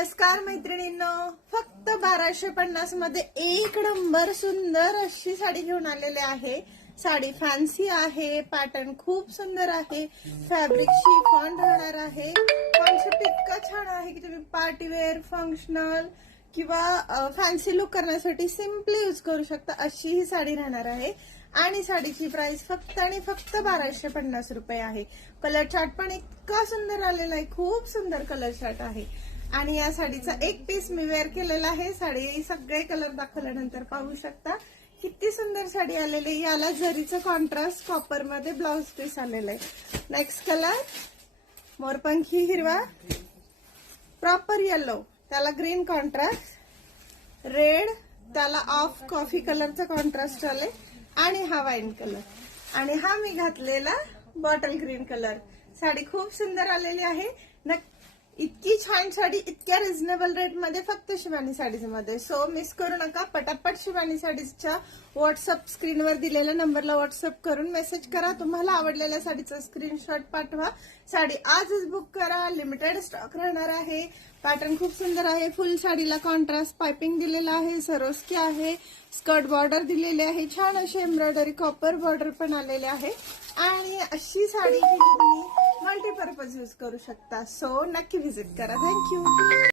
नमस्कार मैत्रिणींनो, फक्त 1250 मध्ये एक नंबर सुंदर अशी साडी घेऊन आलेले आहे। साडी फॅन्सी आहे, पॅटर्न खूप सुंदर आहे, फॅब्रिक शिफॉन राहणार आहे। कॉन्सेप्ट इतका छान आहे की तुम्ही पार्टी वेअर, फंक्शनल किंवा फॅन्सी लुक करण्यासाठी सिम्पली यूज करू शकता अशी ही साडी राहणार आहे। आणि साडीची प्राइस फक्त आणि फक्त 1250 रुपये आहे। कलर चार्ट पण इतका सुंदर आलेला आहे, खूप सुंदर कलर चार्ट आहे। आणि या साडीचा एक पीस मी वेअर केलेला आहे। साडी सगळे कलर दाखवल्यानंतर पाहू शकता किती सुंदर साडी आलेली आहे। याला जरीचं कॉन्ट्रास्ट कॉपर मध्ये ब्लाउज पीस आलेलं आहे। नेक्स्ट कलर मोरपंखी हिरवा, प्रॉपर येलो, त्याला ग्रीन कॉन्ट्रास्ट, रेड, त्याला ऑफ कॉफी कलरचा कॉन्ट्रास्ट आले, आणि हा वाईन कलर, आणि हा मी घातलेला बॉटल ग्रीन कलर। साडी खूप सुंदर आलेली आहे। इतकी छान साडी इतक्या रिझनेबल रेट मध्ये फक्त शिवानी साडीज मध्ये। सो मिस करू नका, पटापट शिवानी साडीजच्या व्हॉट्सअप स्क्रीनवर दिलेल्या नंबरला व्हॉट्सअप करून मेसेज करा। तुम्हाला आवडलेल्या साडीचा स्क्रीनशॉट पाठवा। साडी आजच बुक करा, लिमिटेड स्टॉक राहणार आहे। पॅटर्न खूप सुंदर आहे। फुल साडीला कॉन्ट्रास्ट पाइपिंग दिलेला आहे, सरोस्की आहे, स्कर्ट बॉर्डर दिलेली आहे, छान अशी एम्ब्रॉयडरी कॉपर बॉर्डर पण आलेले आहे। आणि अशी साडी तुम्ही मल्टीपर्पज यूज करू शकता। सो नक्की विजिट करा। थँक्यू।